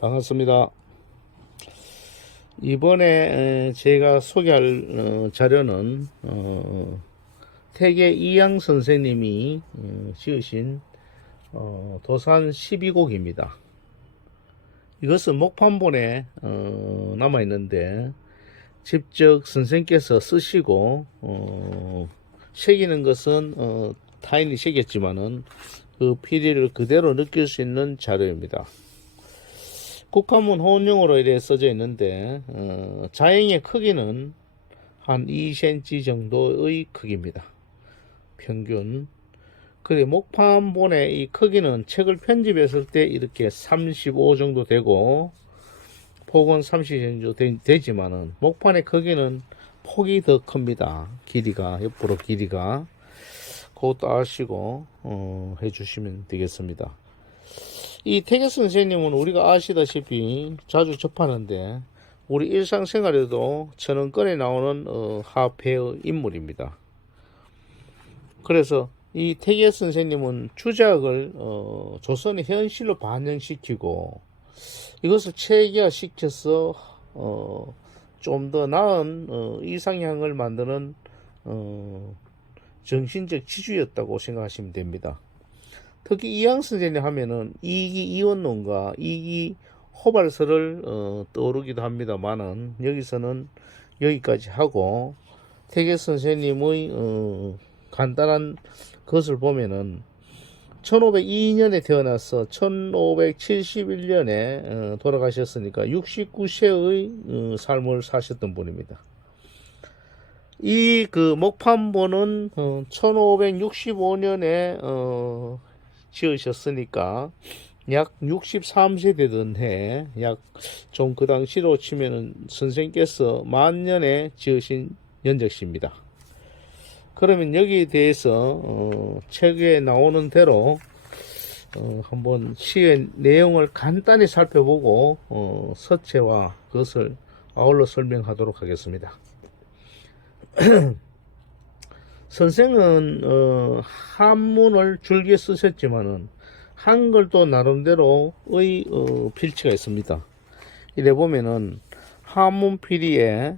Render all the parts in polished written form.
반갑습니다. 이번에 제가 소개할 자료는 태계 이양 선생님이 지으신 도산 12곡입니다. 이것은 목판본에 남아 있는데 직접 선생님께서 쓰시고 새기는 것은 타인이 새겼지만은 그 피리를 그대로 느낄 수 있는 자료입니다. 국화문 호운용으로 이래 써져 있는데 자행의 크기는 한 2cm 정도의 크기입니다. 평균. 그리고 목판본의 이 크기는 책을 편집했을 때 이렇게 35 정도 되고 폭은 30 정도 되지만은 목판의 크기는 폭이 더 큽니다. 길이가, 옆으로 길이가. 그것도 아시고 해주시면 되겠습니다. 이 태계 선생님은 우리가 아시다시피 자주 접하는데 우리 일상생활에도 천원권에 나오는 화폐의 인물입니다. 그래서 이 태계 선생님은 주작을 조선의 현실로 반영시키고 이것을 체계화시켜서 좀 더 나은 이상향을 만드는 정신적 지주였다고 생각하시면 됩니다. 특히 이양 선생님 하면은 이기 이원론과 이기 호발서를 떠오르기도 합니다만은 여기서는 여기까지 하고 태계 선생님의 간단한 것을 보면은 1502년에 태어나서 1571년에 돌아가셨으니까 69세의 삶을 사셨던 분입니다. 이 그 목판본은 1565년에 지으셨으니까 약 63세 되던 해, 약 좀 그 당시로 치면은 선생님께서 만년에 지으신 연적시입니다. 그러면 여기에 대해서 책에 나오는 대로 한번 시의 내용을 간단히 살펴보고 서체와 그것을 아울러 설명하도록 하겠습니다. 선생은 한문을 줄기에 쓰셨지만은 한글도 나름대로의 필치가 있습니다. 이래 보면은 한문 필리에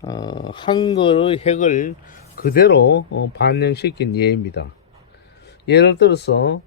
한글의 핵을 그대로 반영시킨 예입니다. 예를 들어서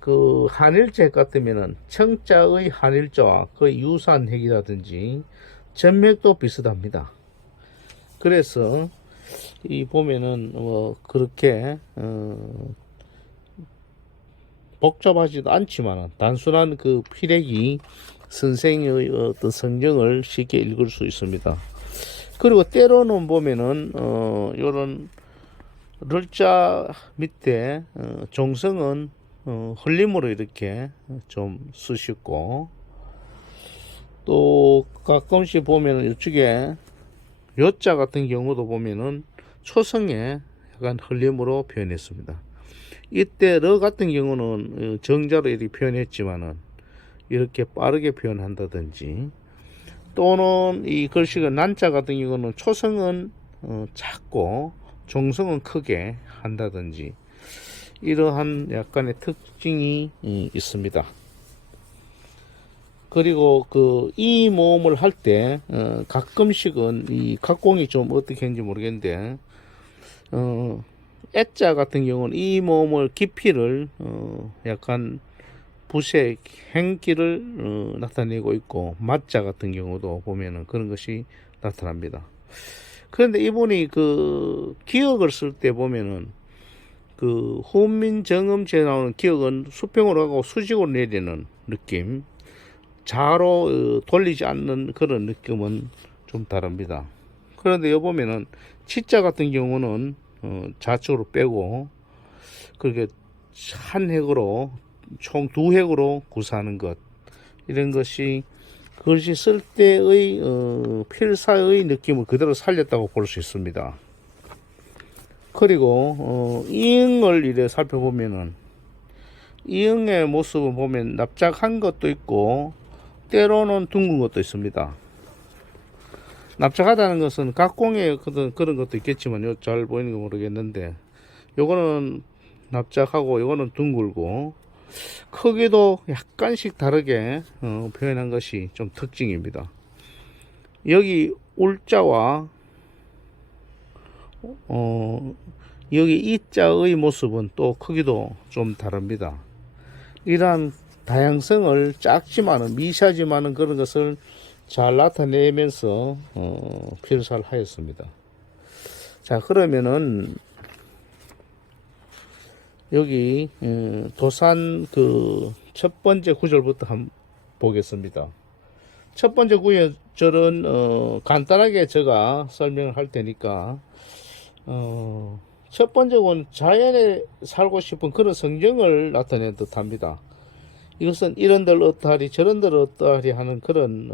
그 한일자 핵 같으면은 청자의 한일자와 거의 유사한 핵이라든지 전맥도 비슷합니다. 그래서 이 보면은 그렇게 복잡하지도 않지만 단순한 그 필액이 선생의 어떤 성경을 쉽게 읽을 수 있습니다. 그리고 때로는 보면은 요런 럴자 밑에 종성은 흘림으로 이렇게 좀 쓰시고 또 가끔씩 보면은 이쪽에 요자 같은 경우도 보면은 초성에 약간 흘림으로 표현했습니다. 이때 러 같은 경우는 정자로 이렇게 표현했지만은 이렇게 빠르게 표현한다든지 또는 이 글씨가 난자 같은 경우는 초성은 작고 종성은 크게 한다든지 이러한 약간의 특징이 있습니다. 그리고 그 이 모음을 할 때 가끔씩은 이 각공이 좀 어떻게 했는지 모르겠는데 애자 같은 경우는 이 모음을 깊이를 약간 부색 행기를 나타내고 있고 맞자 같은 경우도 보면은 그런 것이 나타납니다. 그런데 이분이 그 기억을 쓸 때 보면은 그 훈민정음제에 나오는 기억은 수평으로 하고 수직으로 내리는 느낌, 자로 돌리지 않는 그런 느낌은 좀 다릅니다. 그런데 여기 보면은 치자 같은 경우는 좌측으로 빼고 그렇게 한 획으로 총 두 획으로 구사하는 것, 이런 것이 글씨 쓸 때의 필사의 느낌을 그대로 살렸다고 볼 수 있습니다. 그리고 이응을 이래 살펴보면은 이응의 모습을 보면 납작한 것도 있고 때로는 둥근 것도 있습니다. 납작하다는 것은 각공의 그런 것도 있겠지만 잘 보이는 거 모르겠는데 요거는 납작하고 요거는 둥글고 크기도 약간씩 다르게 표현한 것이 좀 특징입니다. 여기 울자와 여기 이자의 모습은 또 크기도 좀 다릅니다. 이러한 다양성을 작지만은 미세하지만은 그런 것을 잘 나타내면서 필살하였습니다. 자, 그러면은 여기 도산 그 첫 번째 구절부터 한번 보겠습니다. 첫 번째 구절은 간단하게 제가 설명을 할 테니까 첫 번째 건 자연에 살고 싶은 그런 성경을 나타낸 듯합니다. 이것은 이런들 어떠하리 저런들 어떠하리 하는 그런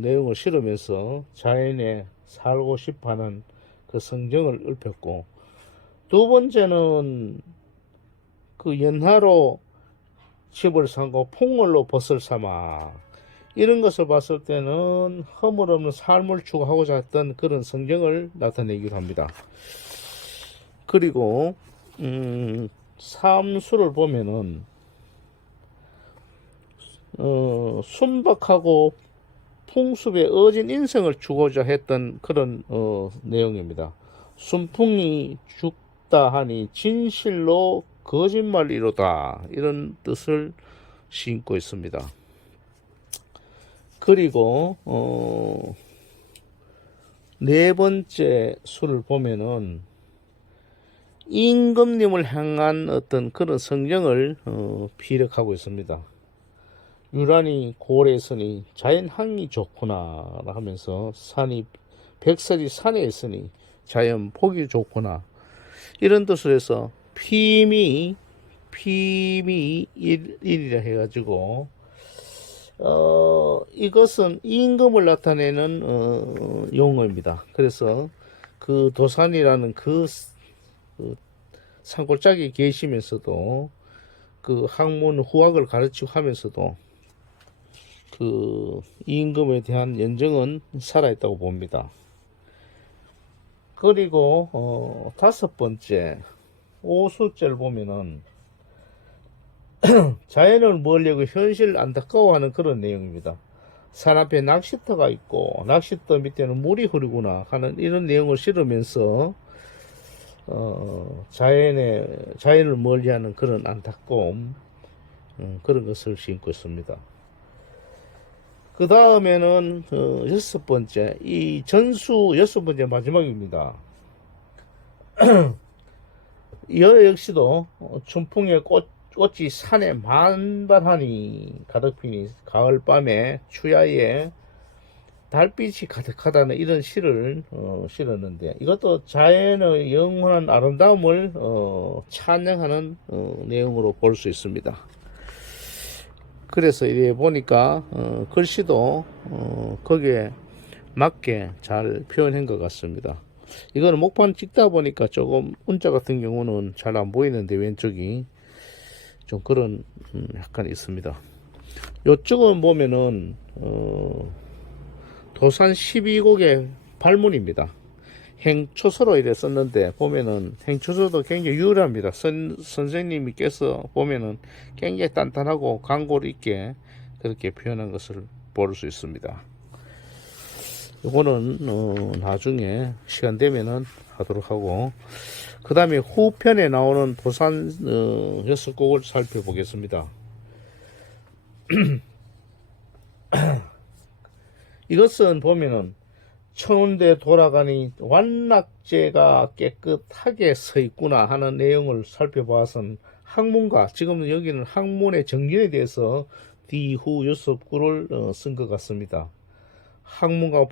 내용을 실으면서 자연에 살고 싶어하는 그 성경을 읊혔고, 두 번째는 그 연하로 집을 삼고 풍월로 벗을 삼아, 이런 것을 봤을 때는 허물 없는 삶을 추구하고자 했던 그런 성경을 나타내기도 합니다. 그리고 삼수를 보면은 순박하고 풍습에 어진 인생을 주고자 했던 그런 내용입니다. 순풍이 죽다 하니 진실로 거짓말이로다, 이런 뜻을 심고 있습니다. 그리고 네 번째 수를 보면은 임금님을 향한 어떤 그런 성경을 피력하고 있습니다. 유란이 고을에 있으니 자연향이 좋구나 하면서 백설이 산에 있으니 자연 폭이 좋구나, 이런 뜻으로 해서 피임이 일이라 해가지고 이것은 임금을 나타내는 용어입니다. 그래서 그 도산이라는 그 산골짜기에 계시면서도 그 학문 후학을 가르치고 하면서도 그 임금에 대한 연정은 살아있다고 봅니다. 그리고 다섯 번째 오수절을 보면은 자연을 멀리하고 현실을 안타까워하는 그런 내용입니다. 산 앞에 낚시터가 있고 낚시터 밑에는 물이 흐르구나 하는 이런 내용을 실으면서 자연을 멀리하는 그런 안타까움, 그런 것을 심고 있습니다. 그 다음에는 여섯 번째, 이 전수 여섯 번째 마지막입니다. 이 역시도 춘풍의 꽃이 산에 만발하니 가득 피니 가을밤에 추야에 달빛이 가득하다는 이런 시를 실었는데, 이것도 자연의 영원한 아름다움을 찬양하는 내용으로 볼 수 있습니다. 그래서 이래 보니까 글씨도 거기에 맞게 잘 표현한 것 같습니다. 이거는 목판 찍다 보니까 조금 운자 같은 경우는 잘 안 보이는데 왼쪽이 좀 그런 약간 있습니다. 요쪽은 보면은 도산 12곡의 발문입니다. 행초서로 이래 썼는데 보면은 행초서도 굉장히 유일합니다. 선생님께서 보면은 굉장히 단단하고 강골 있게 그렇게 표현한 것을 볼 수 있습니다. 이거는 나중에 시간 되면은 하도록 하고, 그 다음에 후편에 나오는 도산 6곡을 살펴보겠습니다. 이것은 보면은 천운대 돌아가니 완낙제가 깨끗하게 서 있구나 하는 내용을 살펴봐서는 학문가, 지금 여기는 학문의 정진에 대해서 뒤후 여섯구를 쓴 것 같습니다. 학문가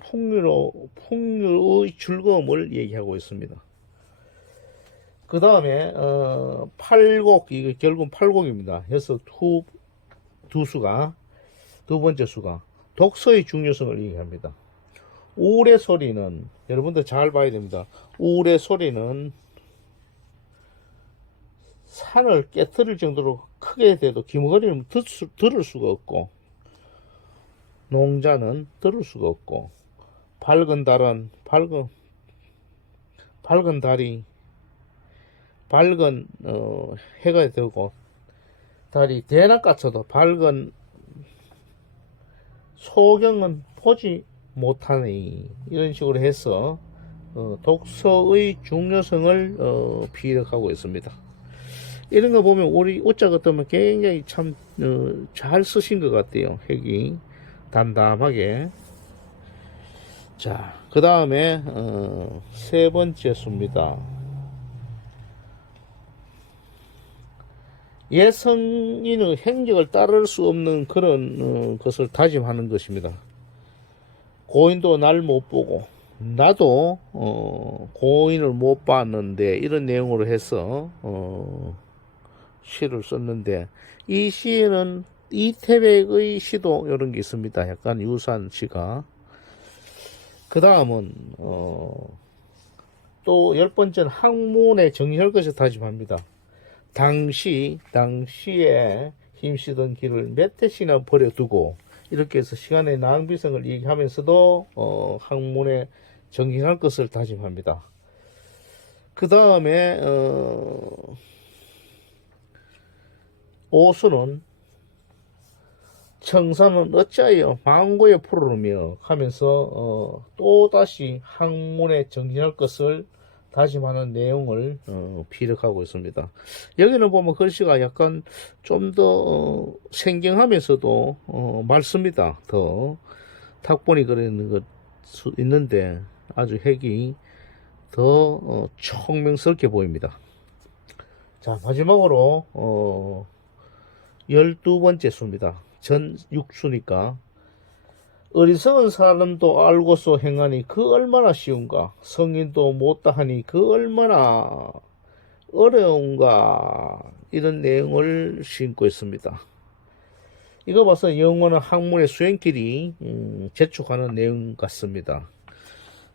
풍류의 즐거움을 얘기하고 있습니다. 그 다음에 8곡, 이게 결국 8곡입니다. 여섯 두 수가, 두 번째 수가 독서의 중요성을 얘기합니다. 우울의 소리는, 여러분들 잘 봐야 됩니다. 우울의 소리는 산을 깨트릴 정도로 크게 돼도 귀머거리는 들을 수가 없고, 농자는 들을 수가 없고, 밝은 달은 밝은 달이 밝은 해가 되고 달이 대낮같아도 밝은 소경은 보지 못하니 이런 식으로 해서 독서의 중요성을 피력하고 있습니다. 이런 거 보면 우리 우자 같으면 굉장히 참 잘 쓰신 것 같아요. 핵이 담담하게. 자, 그 다음에 세 번째 수입니다. 예성인의 행적을 따를 수 없는 그런 것을 다짐하는 것입니다. 고인도 날 못 보고 나도 고인을 못 봤는데 이런 내용으로 해서 시를 썼는데, 이 시에는 이태백의 시도 이런 게 있습니다. 약간 유사한 시가. 그 다음은 또 10번째는 학문의 정리할 것을 다짐합니다. 당시에 힘쓰던 길을 몇 해씩이나 버려두고 이렇게 해서 시간의 낭비성을 얘기하면서도 학문에 정진할 것을 다짐합니다. 그 다음에 오수는 청산은 어찌하여 망고에 푸르르며 하면서 또다시 학문에 정진할 것을 다짐하는 내용을 피력하고 있습니다. 여기는 보면 글씨가 약간 좀 더 생경하면서도 맑습니다. 더 탁본이 그리는 것 있는데 아주 핵이 더 총명스럽게 보입니다. 자, 마지막으로 12번째 수입니다. 전 6수니까 어리석은 사람도 알고서 행하니 그 얼마나 쉬운가, 성인도 못다 하니 그 얼마나 어려운가, 이런 내용을 심고 있습니다. 이거 봐서 영어는 학문의 수행길이 재촉하는 내용 같습니다.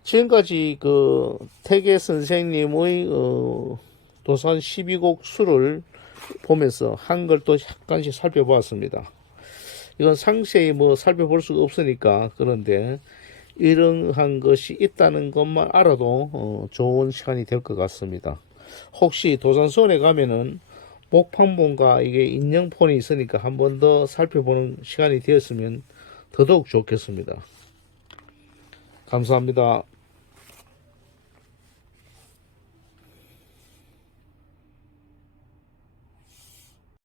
지금까지 그 태계 선생님의 도산 12곡 수를 보면서 한글도 약간씩 살펴보았습니다. 이건 상세히 살펴볼 수가 없으니까, 그런데 이러한 것이 있다는 것만 알아도 좋은 시간이 될 것 같습니다. 혹시 도산서원에 가면은 목판본과 이게 인형폰이 있으니까 한 번 더 살펴보는 시간이 되었으면 더더욱 좋겠습니다. 감사합니다.